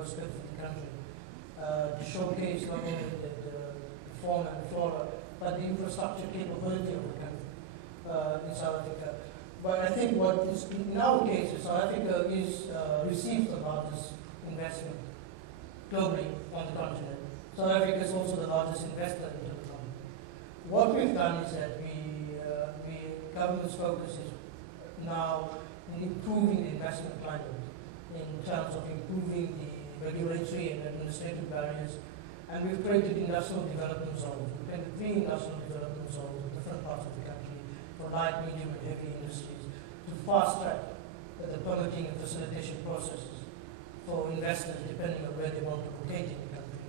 prospects of the country. To showcase not only the fauna and flora, but the infrastructure capability of the country in South Africa. But I think what is, in our case, South Africa receives the largest investment globally on the continent. South Africa is also the largest investor into the continent. What we've done is that government's focus is now in improving the investment climate in terms of improving the regulatory and administrative barriers. And we've created industrial development zones. We've created 3 industrial development zones in different parts of the country for light, medium, and heavy industries to fast track the permitting and facilitation processes for investors depending on where they want to locate in the country.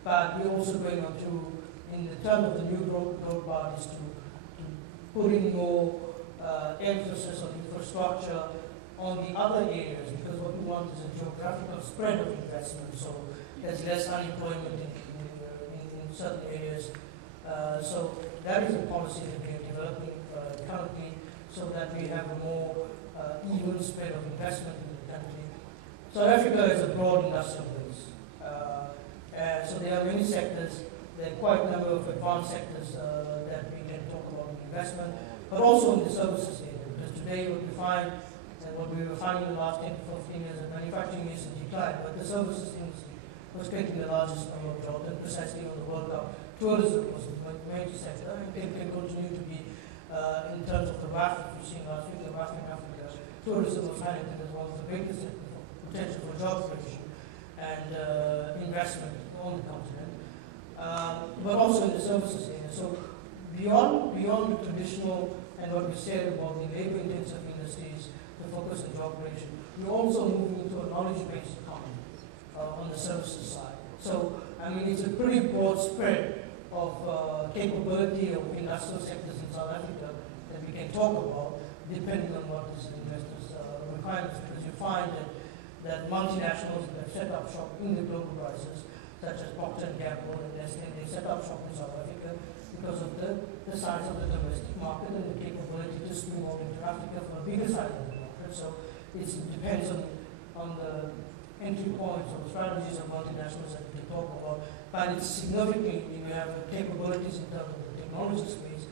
But we're also going on to, in the term of the new growth parties, to put in more emphasis on infrastructure on the other areas, because what we want is a geographical spread of investment, so there's less unemployment in certain areas. So that is a policy that we are developing currently, so that we have a more even spread of investment in the country. South Africa is a broad industrial base. So there are many sectors. There are quite a number of advanced sectors that we can talk about in investment, but also in the services area. Because today what we find, and what we were finding in the last 10 to 15 years, that manufacturing is in decline, but the services industry was creating the largest number of jobs, and precisely on the World Cup. Tourism was a major sector, and it can continue to be, in terms of the WAF, you see last week, the WAF in Africa, tourism was highlighted as one of the biggest potential for job creation and investment on the continent, but also in the services area. So beyond the traditional and what we said about the labor-intensive industries, the focus on job creation, we're also moving into a knowledge-based economy on the services side. So, I mean, it's a pretty broad spread of capability of industrial sectors in South Africa that we can talk about, depending on what is the investors' requirements, because you find that multinationals that set up shop in the global crisis, such as Procter & Gamble and Nestle, they set up shop in South Africa because of the size of the domestic market and the capability to swing over into Africa for a bigger size of the market. So it depends on the entry points or strategies of multinationals that we can talk about, but it's significant. You have capabilities in terms of the technology space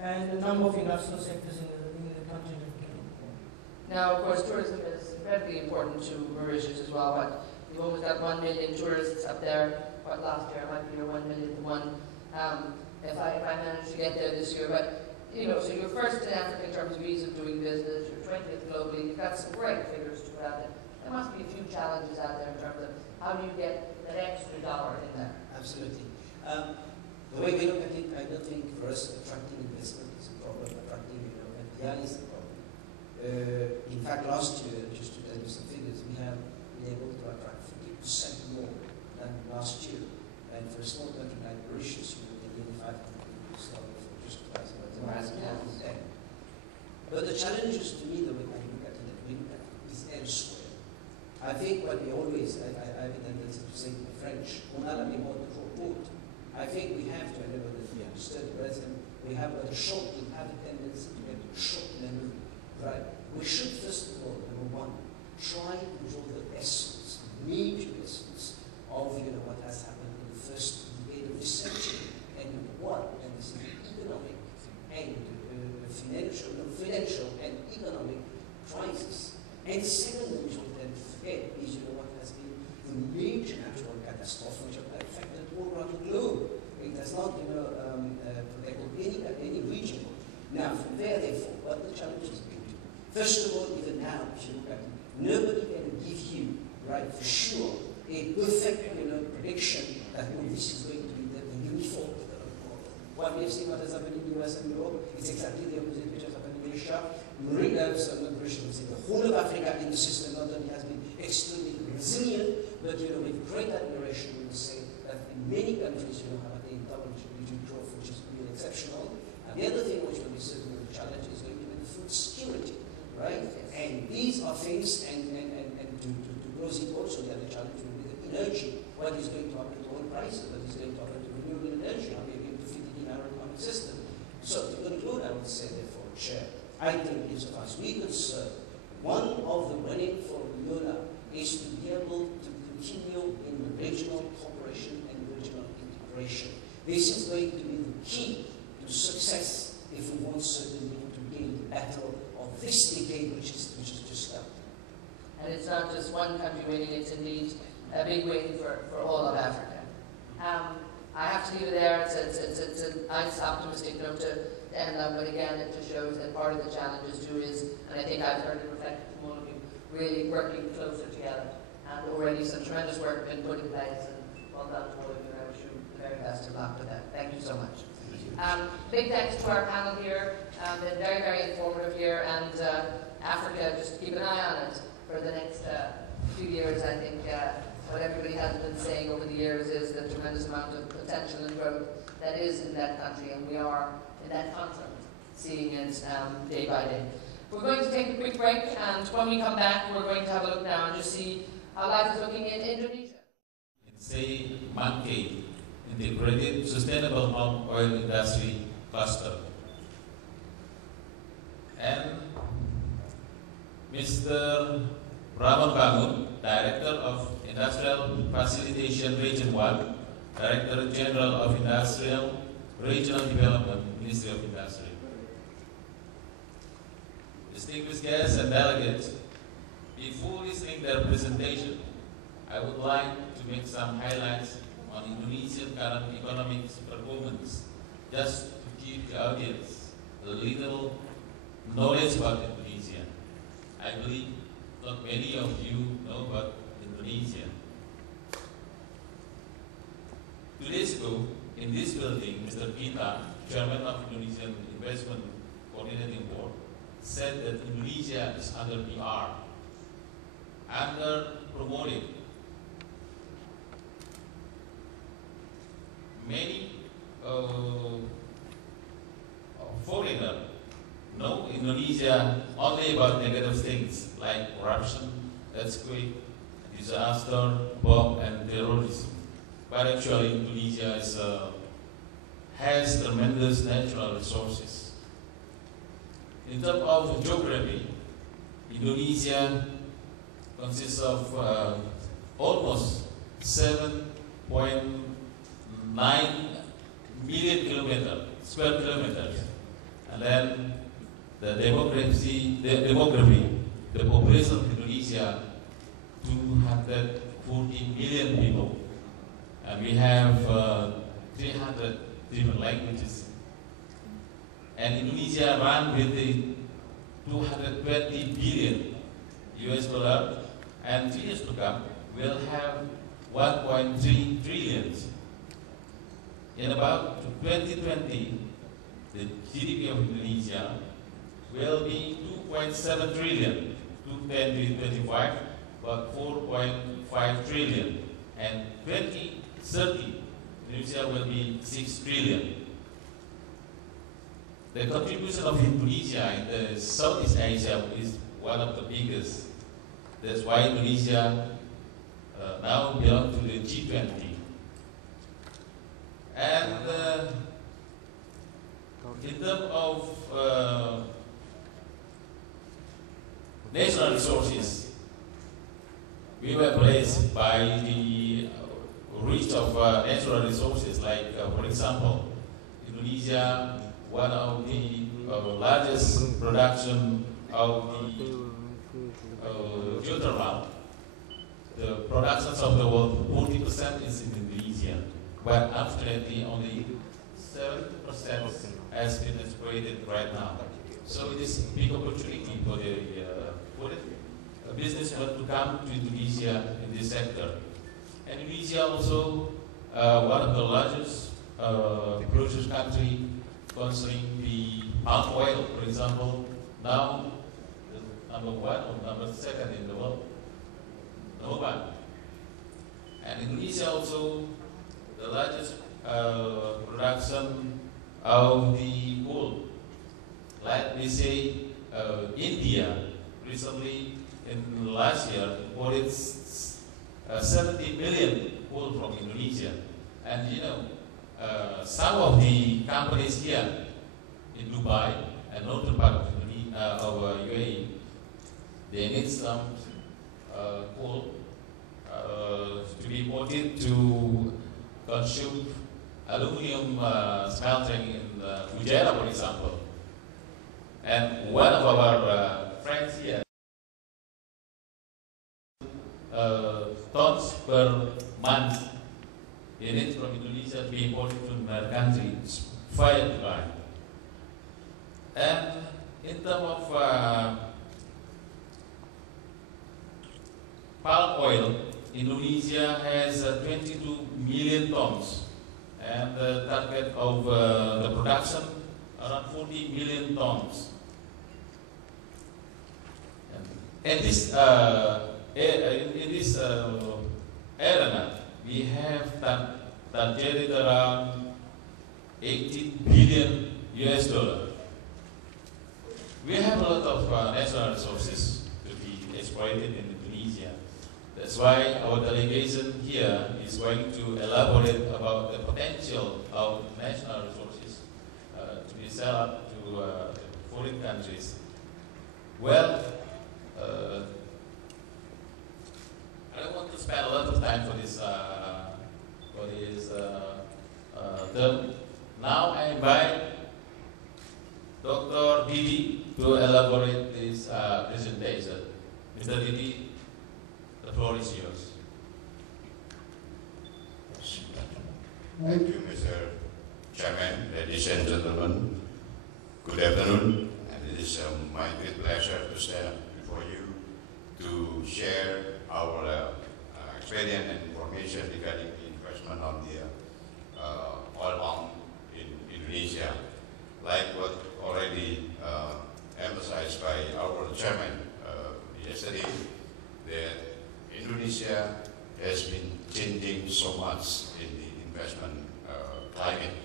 and a number of industrial sectors in the country that we can talk about. Now, of course, tourism is incredibly important to Mauritius as well. But you've almost got 1 million tourists up there. What, last year might be your 1 millionth one. If I manage to get there this year, but you know, so you're first in Africa in terms of ease of doing business. You're 20th globally. You've got some great figures to put out there. There must be a few challenges out there in terms of how do you get that extra dollar in there. Absolutely. The way we look at it, I don't think for us attracting investment is a problem. Attracting, FDI is a problem. In fact, last year, just to tell you some figures, we have been able to attract 50% more than last year. And for a small country like Mauritius, you would get 85 people started for just twice what the last is there. But the challenges to me, the way I look at it, is elsewhere. I think what we always, I have a tendency to say in French, on a la mémoire de vos hôtes. I think we have to, I never understood the president, we have a short, we have a tendency to get short memory, right? We should first of all, number one, try to draw the essence, major essence of what has happened in the first decade of this century, and what, and this is economic and financial and economic crisis. And second, which we tend to forget, is what has been the major natural catastrophe which have affected all around the globe. It has not protected any region. Now, from there, therefore, what the challenges been? First of all, even now, if you look at it, nobody can give you, right, for sure, a perfect prediction that this is going to be the uniform. What we have seen, what has happened in the US and Europe, is exactly the opposite which has happened in Asia. The whole of Africa in the system not only has been extremely resilient, but with great admiration, we will say that in many countries, have attained double-digit growth, which is really exceptional. And the other thing which will be certainly a challenge is going to be the food security, right? And these are things, and to close it also, the other challenge will be the energy. What is going to happen to oil prices? What is going to happen to renewable energy? How are we going to fit it in our economic system? So to conclude, I would say, therefore, Chair, I think insofar as we concern, one of the running for Yola is to be able to continue in regional cooperation and regional integration. This is going to be the key to success if we want certainly to gain the battle of this decade, which is just started. And it's not just one country winning, it's indeed a big win for all of Africa. I have to leave it there. It's a nice optimistic note to end on, but again, it just shows that part of the challenge is, and I think I've heard it reflected from all of you, really working closer together. And already some tremendous work has been put in place, and well done to all of you, and I wish you the very best of luck with that. Thank you so much. Big thanks to our panel here. Been very, very informative here, and Africa, just keep an eye on it for the next few years. I think what everybody has been saying over the years is the tremendous amount of potential and growth that is in that country, and we are in that continent seeing it day by day. We're going to take a quick break, and when we come back, we're going to have a look now and just see how life is looking in Indonesia. It's a MANCAID, Integrated Sustainable Palm Oil Industry Cluster. And Mr. Ramon Bangun, Director of Industrial Facilitation Region 1, Director General of Industrial Regional Development, Ministry of Industry. Distinguished guests and delegates, before listening to their presentation, I would like to make some highlights on Indonesian current economic performance, just to give the audience a little knowledge about Indonesia. I believe not many of you know about Indonesia. 2 days ago, in this building, Mr. Gita, Chairman of Indonesian Investment Coordinating Board, said that Indonesia is under PR, under promoting. Many foreigners know Indonesia only about negative things like corruption, earthquake, disaster, bomb, and terrorism. But actually, Indonesia has tremendous natural resources. In terms of geography, Indonesia consists of almost 7.9 million square kilometers, and then the demography, the population of Indonesia, 240 million people, and we have 300 different languages. And Indonesia run with the 220 billion US dollar, and 3 years to come will have 1.3 trillion. In about 2020, the GDP of Indonesia will be 2.7 trillion, 2025, but 4.5 trillion, and 2030, Indonesia will be 6 trillion. The contribution of Indonesia in the Southeast Asia is one of the biggest. That's why Indonesia now belongs to the G20. And in terms of natural resources, we were blessed by the reach of natural resources, like, for example, Indonesia, one of the largest production of the geothermal. The productions of the world, 40% is in Indonesia, but unfortunately only 70% has been exploited right now. So it is a big opportunity for the businessmen to come to Indonesia in this sector. And Indonesia also one of the largest producer country concerning the palm oil, for example. Now, number 1 or number 2 in the world. Number 1. And Indonesia also the largest production of the coal. Like we say, India recently in last year imported 70 million coal from Indonesia. And you know, some of the companies here in Dubai and northern part of UAE, they need some coal wanted to consume aluminum smelting in Fujairah, for example. And one of our friends here, tons per month in it from Indonesia to be imported to another country. It's fire to buy. And in terms of palm oil, Indonesia has 22 million tons, and the target of the production around 40 million tons. And this in this arena, we have targeted around 18 billion US dollar. We have a lot of natural resources to be exploited in Indonesia. That's why our delegation here is going to elaborate about the potential of national resources to be sold to foreign countries. Well, I don't want to spend a lot of time for this term. Now I invite Dr. Didi to elaborate this presentation. Mr. Didi, the floor is yours. Thank you, Mr. Chairman, ladies and gentlemen. Good afternoon, and it is my great pleasure to stand before you to share our experience and information regarding the investment on the oil palm in Indonesia. Like what already emphasized by our chairman yesterday, that Indonesia has been changing so much in the investment climate,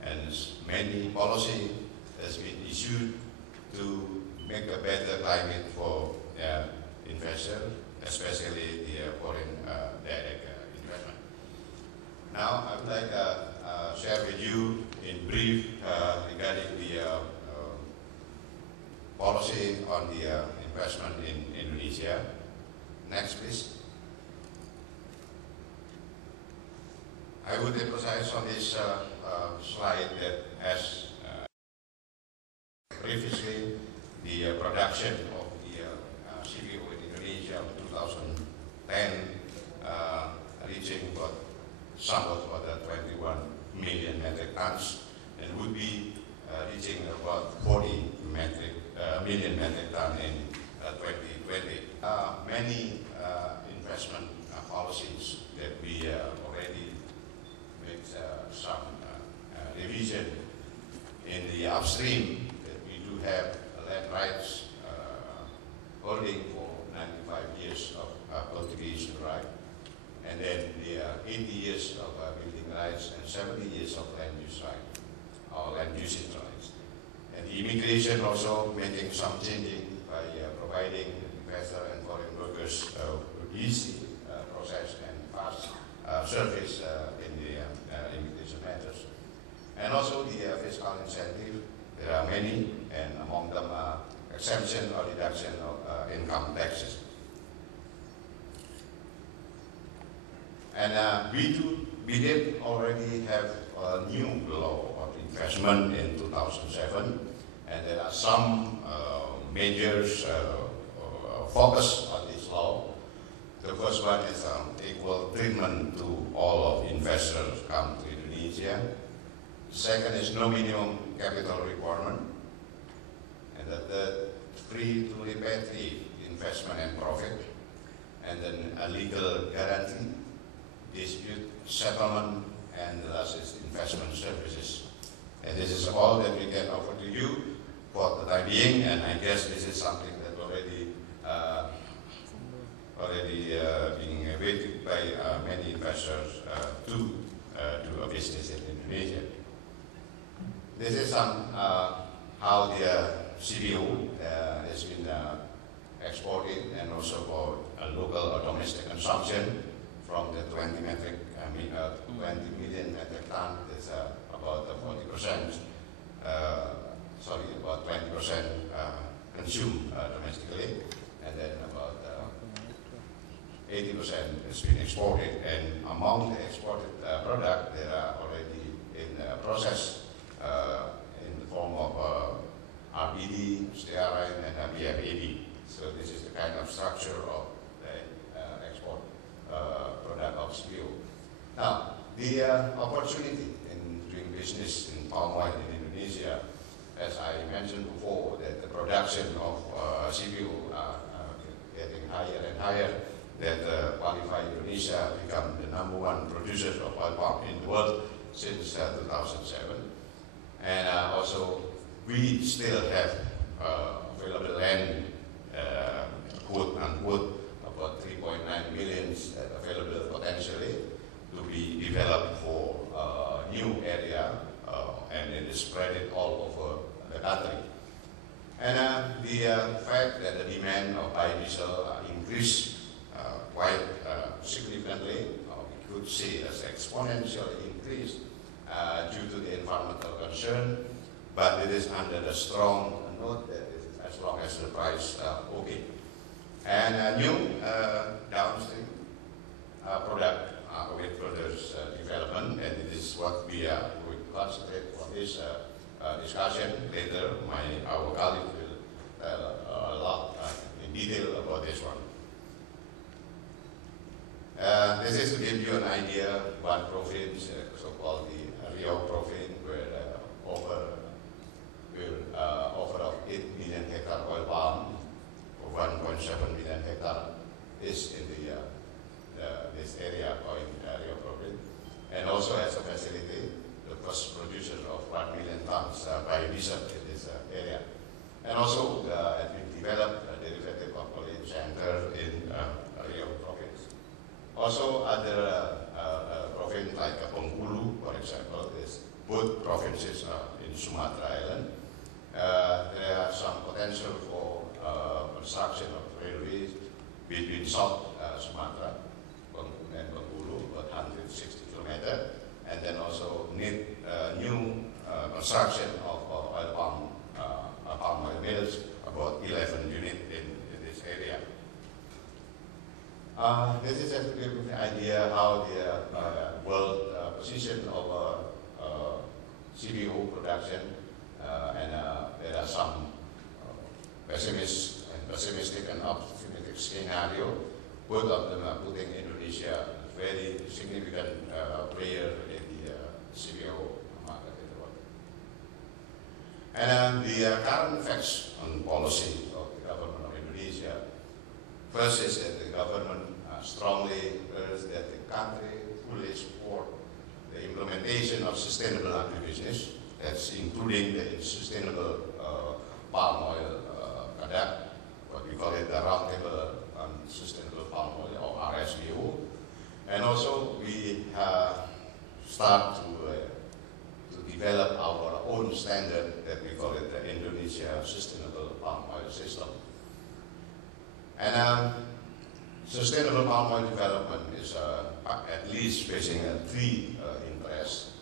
and many policy has been issued to make a better climate for investors, especially the foreign direct investment. Now, I would like to share with you in brief regarding the policy on the investment in Indonesia. Next, please. I would emphasize on this slide that as previously the production of the CPO in Indonesia in 2010 reaching somewhat about 21 million metric tons, and would be reaching about 40 million metric tons in 2020. Many investment policies that we already made some revision in the upstream, that we do have land rights holding for 95 years of cultivation right, and then the 80 years of building rights and 70 years of land use right, or land usage rights. And the immigration also making some changing by providing investor and foreign workers easy process and fast service in the immigration matters. And also the fiscal incentive, there are many, and among them exemption or deduction of income taxes. And we did already have a new law of investment in 2007, and there are some measures focus on this law. The first one is equal treatment to all of investors come to Indonesia. The second is no minimum capital requirement. And the third, free to repatriate investment and profit. And then a legal guarantee, dispute settlement, and the last is investment services. And this is all that we can offer to you for the time being, and I guess this is something that already being awaited by many investors to do a business in Indonesia. This is some how the CPO has been exported, and also for local or domestic consumption from the 20 million metric ton. That's about 40%. About 20% consumed domestically, and then about 80% has been exported, and among the exported product, there are already in process in the form of RBD, stearine, and BFAD. So this is the kind of structure of the export product of CPO. Now, the opportunity in doing business in palm oil in Indonesia, as I mentioned before, that the production of CPO are getting higher and higher, that qualify Indonesia become the #1 producer of oil palm in the world since 2007. And also, we still have available land, quote unquote, about 3.9 million available potentially to be developed for new area, and it is spread it all over the country. And the fact that the demand of biodiesel increased quite significantly, we could see as exponential increase due to the environmental concern, but it is under the strong note that as long as the price okay. And new downstream product with further development, and it is what we will concentrate on this discussion. Later, our colleague will tell a lot in detail about this one. This is to give you an idea. One province, so-called the Riau province, where offer of 8 million hectare oil palm, or 1.7 million hectare, is in this area or in Riau province, and also has a facility, the first producer of 1 million tons biodiesel in this area, and also has been developed a derivative of oil center in Riau province. Also, other provinces like Bengkulu, for example, is both provinces in Sumatra Island. There are some potential for construction of railways between South Sumatra and Bengkulu, about 160 kilometers, and then also need new construction of palm oil mills, about 11 units in this area. This is just to give you an idea how the world position of CPO production, and there are some pessimistic and optimistic scenario. Both of them are putting Indonesia a very significant player in the CPO market in the world. And the current effects on policy of the government of Indonesia. First is that the government strongly urges that the country fully support the implementation of sustainable agribusiness, that's including the sustainable palm oil conduct, what we call it the Roundtable on Sustainable Palm Oil, or RSPO. And also we start to develop our own standard that we call it the Indonesia Sustainable Palm Oil System. And sustainable palm oil development is at least facing three interests.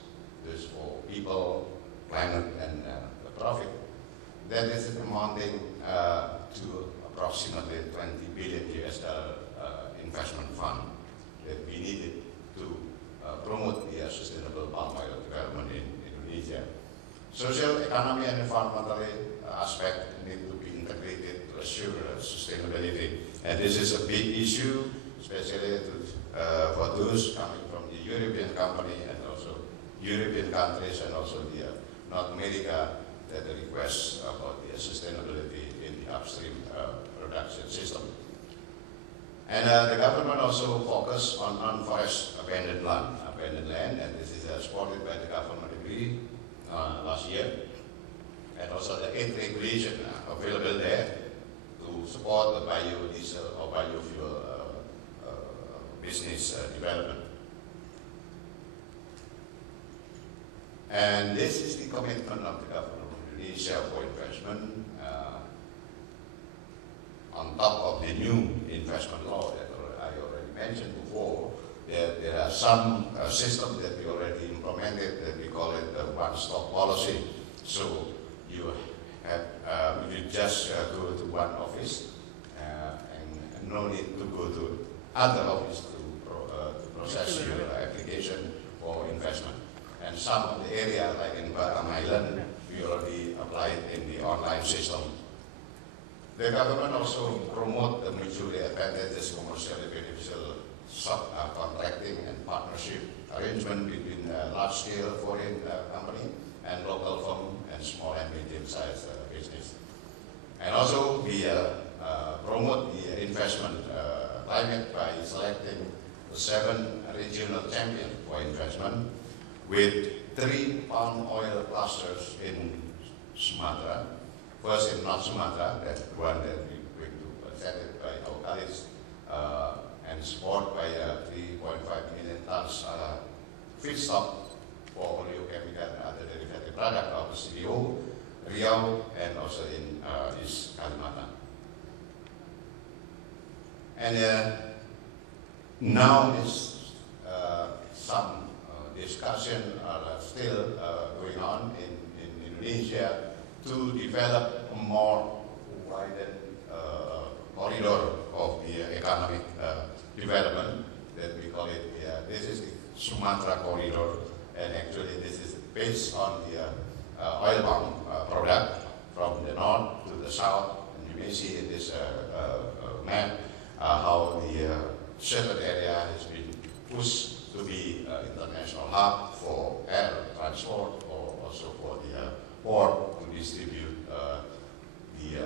This for people, planet, and the profit. That is amounting to approximately $20 billion investment fund that we needed to promote the sustainable palm oil development in Indonesia. Social, economic, and environmental aspect need to be integrated to assure sustainability. And this is a big issue, especially for those coming from the European company and also European countries and also the North America that request about the sustainability in the upstream production system. And the government also focused on non-forest abandoned land, and this is supported by the government degree last year, and also the 8 regulation available there to support the biodiesel or biofuel business development. And this is the commitment of the government of Indonesia for investment on top of the new investment law that I already mentioned before. There are some systems that we already implemented that we call it the one-stop policy. So you have you just go to one office and no need to go to other office to process your application for investment. And some of the area, like in Batam Island, we already applied in the online system. The government also promote the mutually advantageous commercially beneficial contracting and partnership arrangement between large-scale foreign company and local firm and small and medium-sized business. And also we promote the investment climate by selecting the 7 regional champions for investment with 3 palm oil clusters in Sumatra. First in North Sumatra, that's the one that we're going to present it by our colleagues, and support by 3.5 million tons feedstock for oleochemical and other derivative product of the CDO, Riau, and also in East Kalimantan. And now is some discussion are still going on in Indonesia to develop a more widened corridor of the economic development that we call it. This is the Sumatra corridor, and actually this is based on the oil palm product from the north to the south. And you may see in this map how the sheltered area has been pushed to be international hub for air transport, or also for the port to distribute the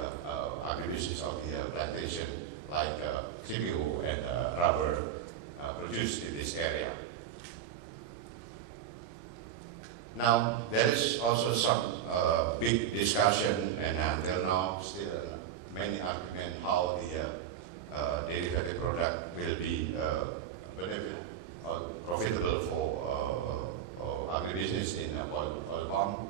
agribusiness of the plantation, like CBO and rubber produced in this area. Now, there is also some big discussion, and until now still many arguments how the derivative product will be benefit or profitable for agribusiness in oil palm.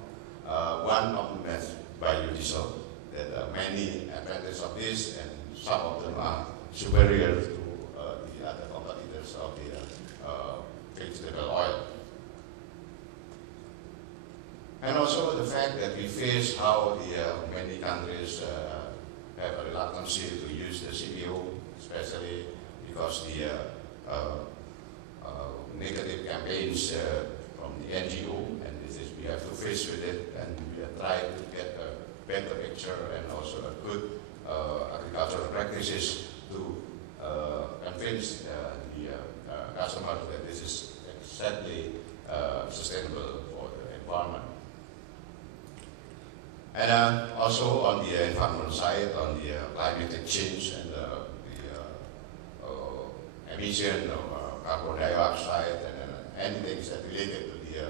One of them is biodiesel. There are many advantages of this, and some of them are superior to the other competitors of the vegetable oil. And also the fact that we face how many countries have a reluctance to use the CBO, especially because the negative campaigns from the NGO, and this is, we have to face with it, and we are trying to get a better picture and also a good agricultural practices to convince the customers that this is exactly sustainable for the environment. And also on the environmental side, on the climatic change and the emission of carbon dioxide and anything that related to the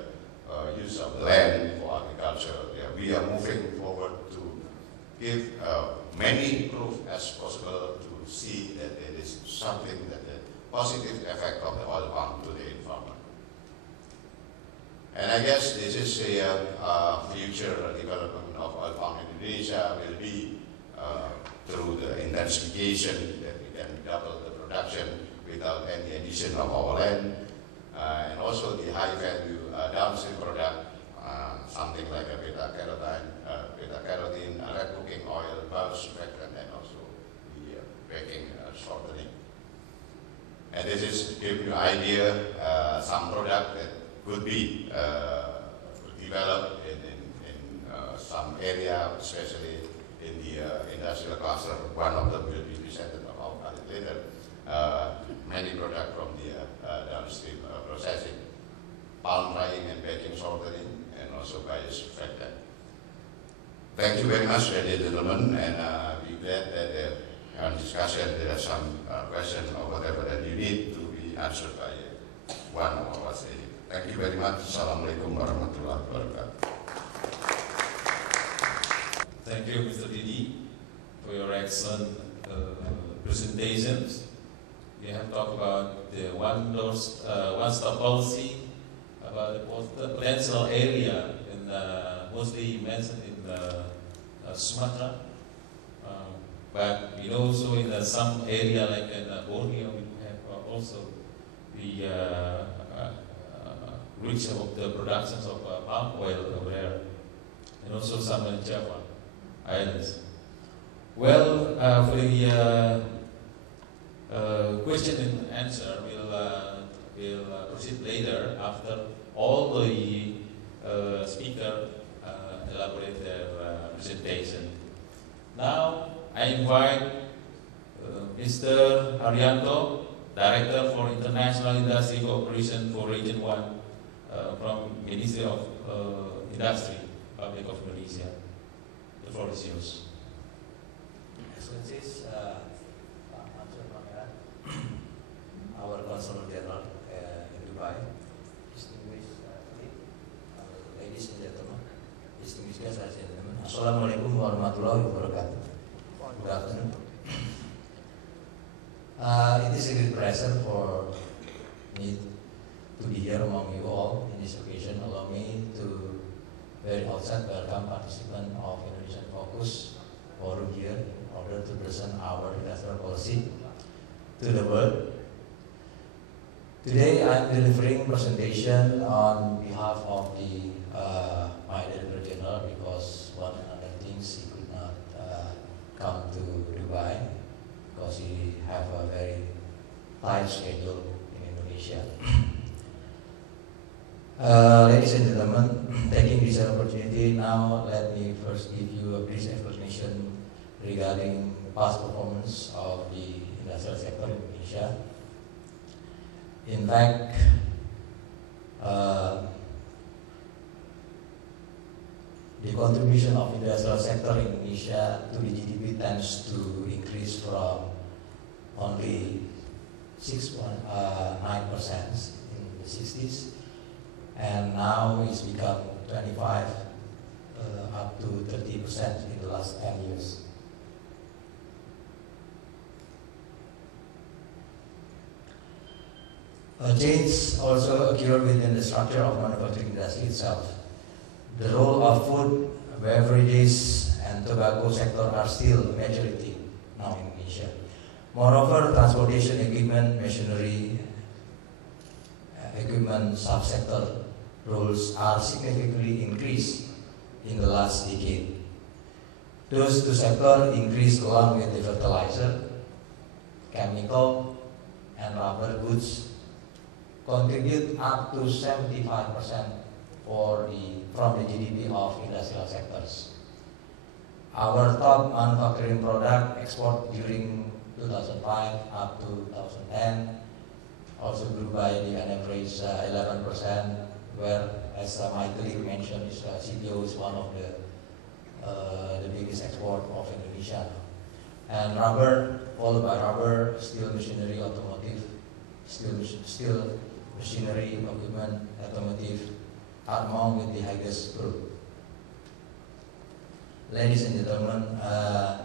use of land for agriculture. We are moving forward to give many proof as possible to see that there is something that the positive effect of the oil palm to the environment. And I guess this is a future development of oil palm in Indonesia will be through the intensification that we can double the production without any addition of our land, and also the high value downstream product, something like a beta-carotene, red cooking oil, bulk surfactant, and also the baking shortening. And this is to give you an idea, some product that could be developed in some area, especially in the industrial cluster. One of them will be presented about later. Many products from the downstream processing, palm drying and baking shortening, and also biosurfactant. Thank you very much, ladies and gentlemen, and we're glad that on discussion there are some questions or whatever that you need to be answered by one of us. Thank you very much. Assalamualaikum warahmatullahi wabarakatuh. Thank you, Mr. Didi, for your excellent presentations. You have talked about the one-stop policy, about the potential area, and mostly you mentioned in Sumatra. But we know also in some area like in Borneo, we have also the reach of the productions of palm oil over there, and also some in Java Islands. Well, for the question and answer will proceed later after all the speakers elaborate their presentation. Now I invite Mr. Haryanto, Director for International Industry Cooperation for Region 1 from Ministry of Industry, Republic of Indonesia. The floor is yours. Excellencies, our Consul General in Dubai, distinguished ladies and gentlemen, distinguished guests and gentlemen, Assalamualaikum warahmatullahi wabarakatuh. Good afternoon. It is a great pleasure for me to be here among you all in this occasion. Allow me to very outset welcome participants of Indonesian Focus Forum here in order to present our industrial policy to the world. Today I am delivering presentation on behalf of the my Director General because one other things he could not come to Dubai because he have a very tight schedule in Indonesia. Ladies and gentlemen, taking this opportunity now, let me first give you a brief explanation regarding past performance of the industrial sector in Indonesia. In fact, the contribution of industrial sector in Indonesia to the GDP tends to increase from only 6.9% in the 60s, and now it's become 25 up to 30% in the last 10 years. A change also occurred within the structure of manufacturing industry itself. The role of food, beverages, and tobacco sector are still a majority now in Indonesia. Moreover, transportation equipment, machinery, equipment subsector roles are significantly increased in the last decade. Those two sectors increased along with the fertilizer, chemical, and rubber goods contribute up to 75% from the GDP of industrial sectors. Our top manufacturing product export during 2005 up to 2010 also grew by an average 11%, where, as my colleague mentioned, CPO is one of the biggest export of Indonesia. And rubber, followed by rubber, steel machinery, automotive, steel machinery, equipment, automotive, are among with the highest growth. Ladies and gentlemen,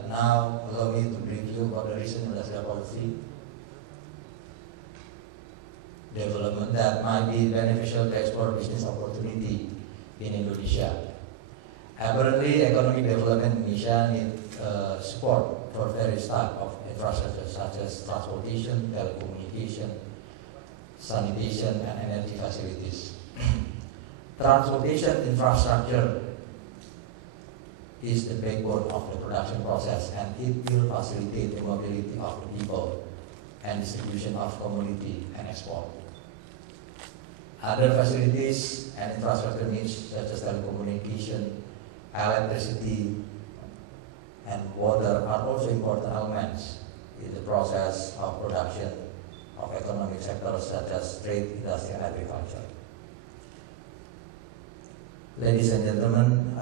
now allow me to brief you about the recent industrial policy development that might be beneficial to export business opportunity in Indonesia. Apparently, economic development in Indonesia needs support for various types of infrastructure such as transportation, telecommunication, sanitation, and energy facilities. Transportation infrastructure is the backbone of the production process, and it will facilitate the mobility of the people and distribution of commodity and export. Other facilities and infrastructure needs such as telecommunication, electricity, and water are also important elements in the process of production of economic sectors such as trade, industry, and agriculture. Ladies and gentlemen,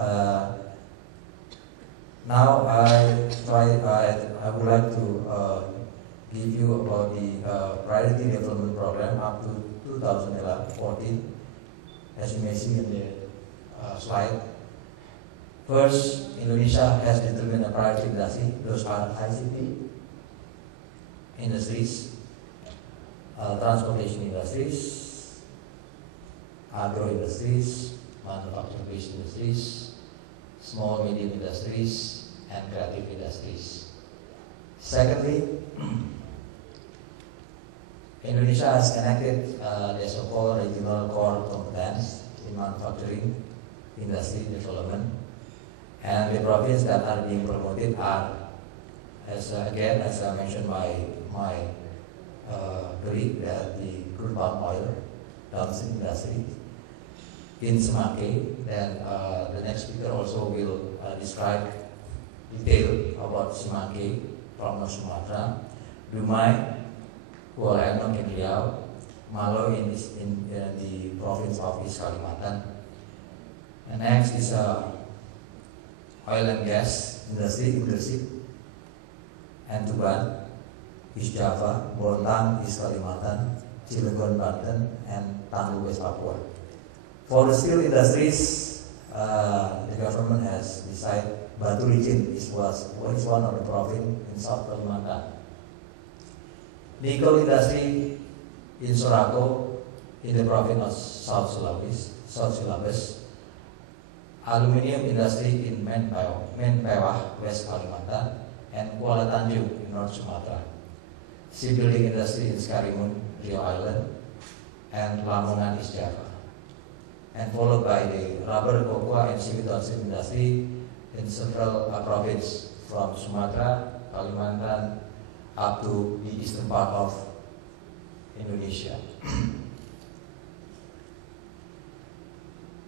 now I would like to give you about the Priority Development Program up to 2014, as you may see in the slide. First, Indonesia has determined a priority industry. Those are ICT industries, transportation industries, agro industries, manufacturing-based industries, small medium industries, and creative industries. Secondly, Indonesia has enacted the so-called regional core competence in manufacturing industry development, and the provinces that are being promoted are, as I mentioned by my colleague that the crude palm oil downstream industry in Semangke. Then the next speaker also will describe detail about Semangke from North Sumatra, Dumai, Kuala Enong in Riau, Malo in the province of East Kalimantan. And next is oil and gas industry in Gresik and Tuban, East Java, Bontang, East Kalimantan, Cilegon, Banten, and Tangguh, West Papua. For the steel industries, the government has decided Batu Licin is one of the province in South Kalimantan. Nickel industry in Sorako in the province of South Sulawesi. Aluminium industry in Menpewah, West Kalimantan, and Kuala Tanjung in North Sumatra. Shipbuilding industry in Karimun, Riau Island, and Lamongan, East Java. And followed by the rubber, cocoa, and seaweed downstream industry in several provinces from Sumatra, Kalimantan, up to the eastern part of Indonesia.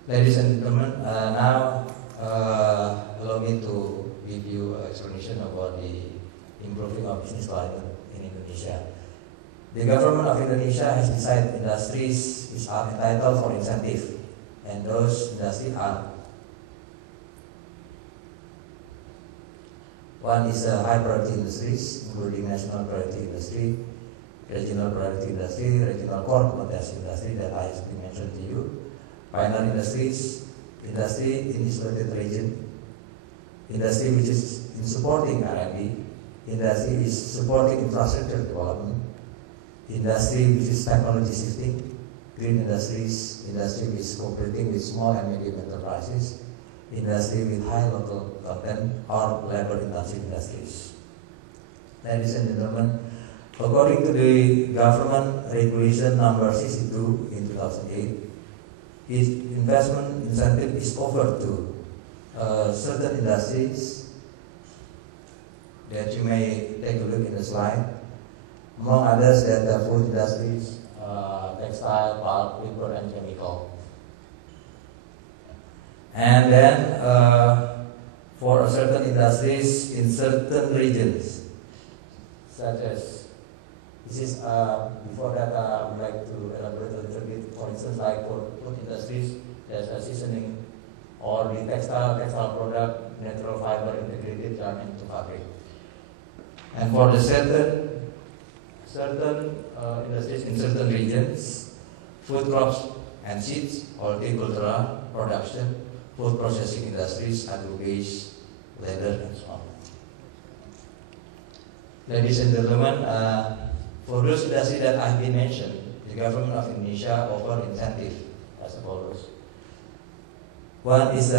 Ladies and gentlemen, now allow me to give you an explanation about the improving of business climate in Indonesia. The government of Indonesia has decided industries are entitled for incentive, and those industries are: one is high priority industries, including national priority industry, regional priority industry, regional core competency industry that I have mentioned to you. Pioneer industries, industry in isolated region, industry which is in supporting R&D, industry is supporting infrastructure development, industry which is technology shifting, green industries, industry which is cooperating with small and medium enterprises, industry with high local content, or labor-intensive industries. Ladies and gentlemen, according to the government regulation number 62 in 2008, its investment incentive is offered to certain industries that you may take a look in the slide. Among others, that the food industries, textile, pulp, paper, and chemical. And then for certain industries in certain regions, such as this is before that I would like to elaborate a little bit. For instance, like for food industries, there's a seasoning, or the textile product, natural fiber integrated yarn into fabric. And for the certain industries in certain regions, food crops and seeds, horticultural production, food processing industries, agro-based, leather, and so on. Ladies and gentlemen, for those industries that I've been mentioned, the government of Indonesia offers incentive as follows. One is